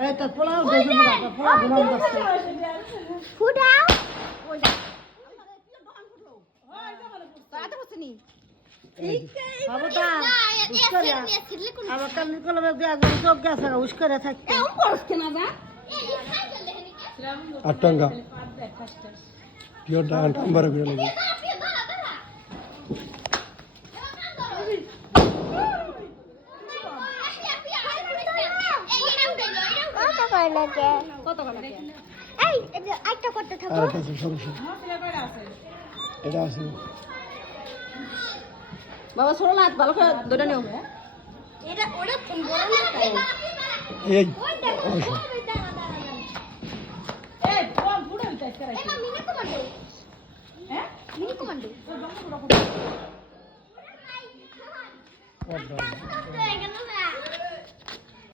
এই তো পোলাও দেবে না পোলাও ঘুমাম করছে ফুটাও ওই আতে বসনি বাবুটা উস্করিয়া আবার কাল নিকলবে দিয়া চোখ গেছে উস্করিয়া থাকতে এমন করছ কেন যা আটঙ্গা পিওর ডান নাম্বার করে লাগে কত করে এই একটা করতে থাকো আর কাছে সমস্যা এটা আছে বাবা সরো না ভালো করে ধরে নিও এটা ওটা বড় না এই এই ফোন পুরো টাইট করে এটা মিনি কমান্ডো হ্যাঁ মিনি কমান্ডো পর্দা এখানে